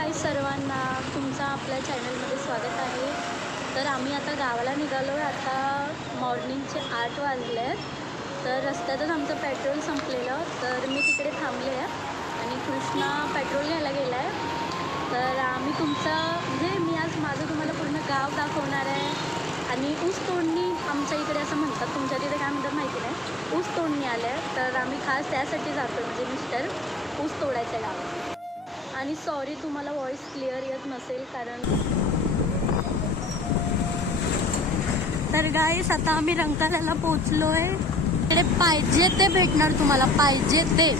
Guys सर्वांना तुमचं आपल्या चॅनलमध्ये स्वागत आहे। तर आम्ही आता गावाला निघालो आहे। आता मॉर्निंगचे 8 वाजले आहेत। तर रस्त्यातच आमचं पेट्रोल संपलेलं, तर मी तिकडे थांबले आहे आणि कृष्णा पेट्रोल घ्यायला गेला आहे। तर आम्ही मी आज माझं तुम्हाला पूर्ण गाव दाखवणार आहे। आणि ऊस तोडणी आमच्या इकडे असं म्हणतात, तुमच्या तिथे काय म्हणतात माहिती नाही। ऊस तोडणी आलं आहे, तर आम्ही खास त्यासाठी जातो, म्हणजे मिस्टर ऊस तोडायच्या गावात। आणि सॉरी तुम्हाला व्हॉइस क्लिअर येत नसेल कारण। तर गाईस आता आम्ही रंकाळ्याला पोहोचलोय। इकडे पाहिजे ते भेटणार तुम्हाला, पाहिजे ते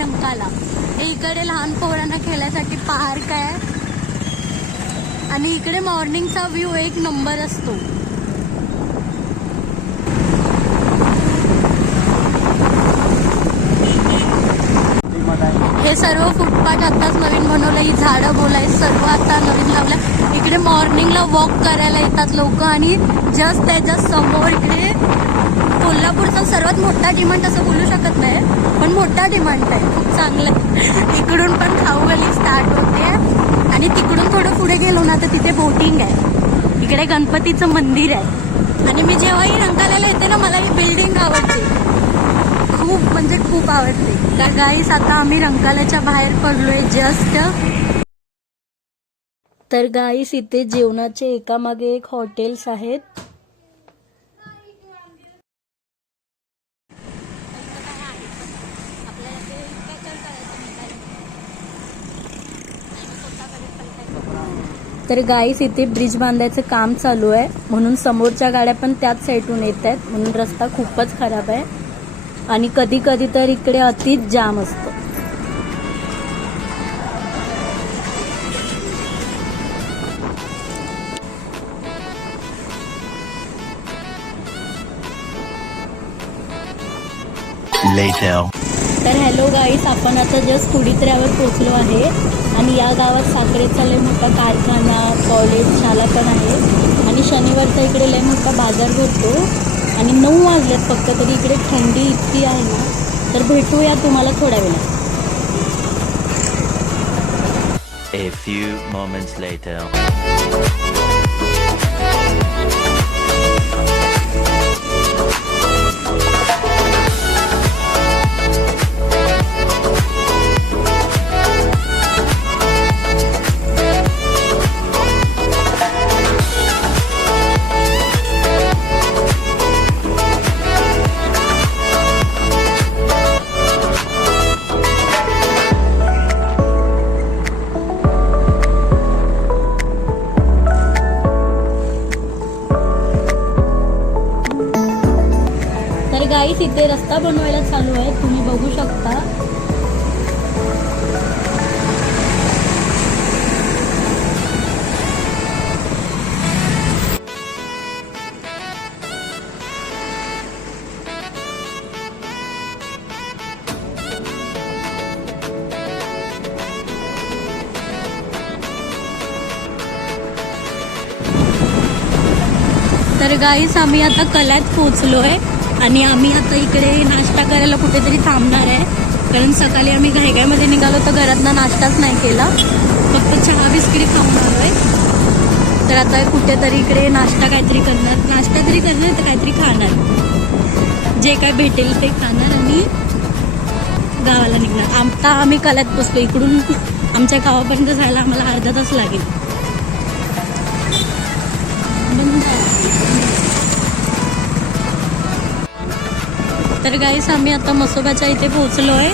रंकाळा। इकडे लहान पोरांना खेळण्यासाठी पार्क आहे आणि इकडे मॉर्निंगचा व्ह्यू एक नंबर असतो। हे सर्व फुटपाथ आताच नवीन बनवलं, ही झाडं बोलाय सर्व आता नवीन लावलं। इकडे मॉर्निंगला वॉक करायला येतात लोक। आणि जस्ट त्याच्या समोर इकडे कोल्हापूरचा सर्वात मोठा डिमांड असं बोलू शकत नाही, पण मोठा डिमांड आहे, खूप चांगलं। इकडून पण खाऊ गल्ली स्टार्ट होते आणि तिकडून थोडं पुढे गेलो ना तर तिथे बोटिंग आहे। इकडे गणपतीचं मंदिर आहे। आणि मी जेव्हाही रंकाळ्याला येते ना, मला ही बिल्डिंग आवडते खूप, म्हणजे खूप आवडते। तर गाईस आता आम्ही रंकाळ्याच्या बाहेर पडलोय जस्ट। तर गाईस इथे जेवणाचे एकामागे एक हॉटेल्स आहेत। तर गाईस इथे ब्रिज बांधायचं काम चालू आहे, म्हणून समोरच्या गाड्या पण त्याच साईडून येत आहेत, म्हणून रस्ता खूपच खराब आहे। आणि कधी कधी तर इकडे अतिच जाम असतो। तर हॅलो गाईस, आपण आता जस्ट कुडीत्र्यावर पोहोचलो आहे। आणि या गावात साखरेचा लय मोठा कारखाना, कॉलेज, शाळा पण आहे। आणि शनिवारचा इकडे लय मोठा बाजार भरतो। आणि 9 वाजलेत फक्त, तरी इकडे थंडी इतकी आहे ना। तर भेटूया तुम्हाला थोड्या वेळात। A few moments later. गाईस इथे रस्ता बनवायला चालू आहे, तुम्ही बघू शकता। तर गाईस आम्ही आता कल्यात पोहोचलोय आणि आम्ही आता इकडे नाश्ता करायला कुठेतरी थांबणार आहे, कारण सकाळी आम्ही घाईघाईमध्ये निघालो तर घरातनं नाश्ताच नाही केला, फक्त चहा बिस्किट खाऊन आलोय। तर आता कुठेतरी इकडे नाश्ता काहीतरी करणार, नाश्ता तरी करणार तर काहीतरी खाणार, जे काय भेटेल ते खाणार आणि गावाला निघणार। आता आम्ही कल्यात पोचलो, इकडून आमच्या गावापर्यंत जायला आम्हाला अर्धा तास लागेल। तर गाईस आम्ही आता मसोबाच्या इथे पोहोचलोय।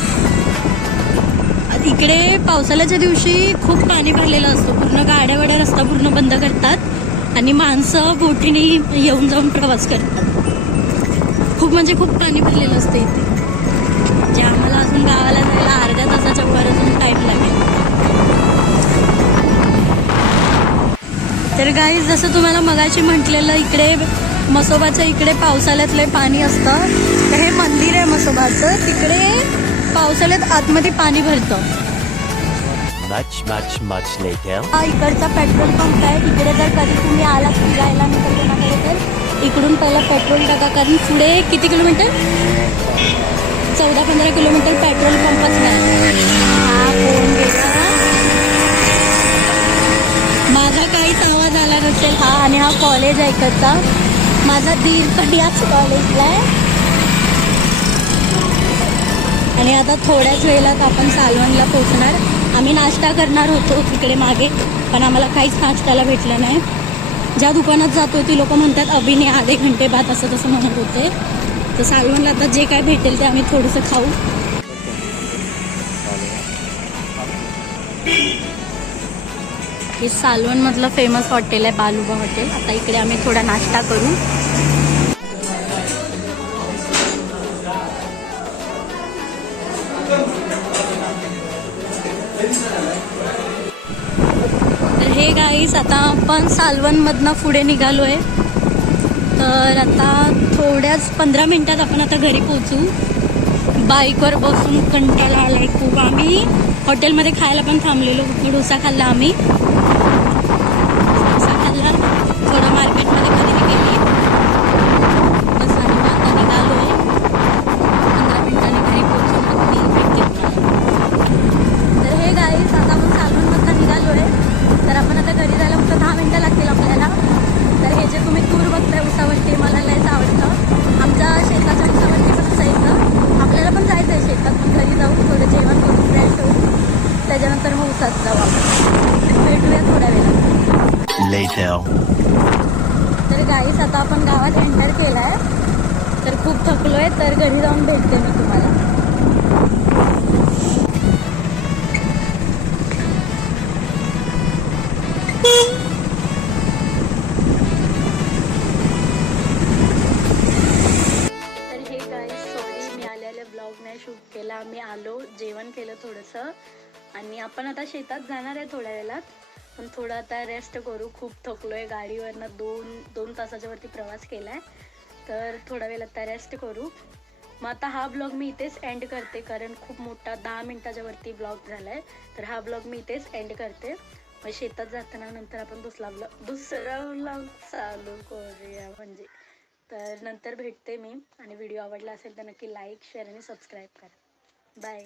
इकडे पावसाळ्याच्या दिवशी खूप पाणी भरलेलं असतं, पूर्ण गाड्या रस्ता पूर्ण बंद करतात आणि माणसं बोटीने येऊन जाऊन प्रवास करतात। खूप म्हणजे खूप पाणी भरलेलं असतं इथे, जे आम्हाला अजून गावाला जायला अर्ध्या तासाच्या वर अजून टाईम लागेल। तर गाईस जसं तुम्हाला मगाशी म्हटलेलं, इकडे मसोबाच्या इकडे पावसाळ्यात लय पाणी असतं। तर हे मंदिर आहे मसोबाचं, तिकडे पावसाळ्यात आतमध्ये पाणी भरतं। Much later. हा इकडचा पेट्रोल पंप आहे। इकडे जर कधी तुम्ही आलात फिरायला तर इकडून पहिला पेट्रोल टाका, कारण पुढे किती किलोमीटर, 14-15 किलोमीटर पेट्रोल पंपच नाही। हा फोन गेला कॉलेज आहे इकडचा. माझा दीर पण याच कॉलेजला आहे. आणि आता थोड्याच वेळात आपण सालवणला पोहोचणार. आम्ही नाश्ता करणार होतो तिकडे मागे, पण आम्हाला काहीच नाश्त्याला भेटलं नाही. ज्या दुकानात जातो ती लोक म्हणतात अभिने आधे घंटे बाद असं तसं म्हणत होते. तर सालवणला आता जे काय भेटेल ते आम्ही थोडंसं खाऊ. हे सालवणमधलं फेमस हॉटेल आहे बालुबा हॉटेल. आता इकडे आम्ही थोडा नाश्ता करू. तर हे गाईस आता आपण सालवणमधनं पुढे निघालो आहे. तर आता थोड्याच 15 मिनिटात आपण आता घरी पोहोचू. बाईकवर बसून कंटाळा आलाय खूप. आम्ही हॉटेलमध्ये खायला पण थांबलेलो. डोसा खाल्ला आम्ही. डोसा खाल्ला, थोडं मार्केटमध्ये खरेदी केली. बस आणि मग आता निघालो आहे. 15 मिनिटांनी घरी पोहोचून मग मी भेटते. तर हे गाईस आता आपण सालवणमधनं निघालो आहे. तर आपण आता घरी जायला फक्त 10 मिनिटं लागतील आपल्याला. तर हे जे तुम्ही टूर बघताय उसावरती, मला लयच आवडतं. आमच्या शेताच्या उसावरती पण जायचं. आपल्याला पण जायचं आहे शेतात, पण घरी जाऊ थोडं जेवण करून फ्रेश होऊ. त्याच्यानंतर मग उसात जाऊ आपण. भेटूया थोड्या वेळात. तर गाईस आता आपण गावात एंटर केला आहे. तर खूप थकलो आहे. तर घरी जाऊन भेटते मी तुम्हाला. ब्लॉग नाही शूट केला. आम्ही आलो, जेवण केलं थोडंसं आणि आपण आता शेतात जाणार आहे थोड्या वेळात. पण थोडं आता रेस्ट करू. खूप थकलो आहे. गाडीवरनं दोन तासाच्या वरती प्रवास केला आहे. तर थोडा वेळ आता रेस्ट करू. मग आता हा ब्लॉग मी इथेच एंड करते, कारण खूप मोठा 10 मिनिटाच्या वरती ब्लॉग झाला आहे. तर हा ब्लॉग मी इथेच एंड करते. मग शेतात जाताना नंतर आपण दुसरा ब्लॉग चालू करूया म्हणजे. तर नंतर भेटते मी. आणि व्हिडिओ आवडला असेल तर नक्की लाईक, शेअर आणि सबस्क्राईब करा. बाय.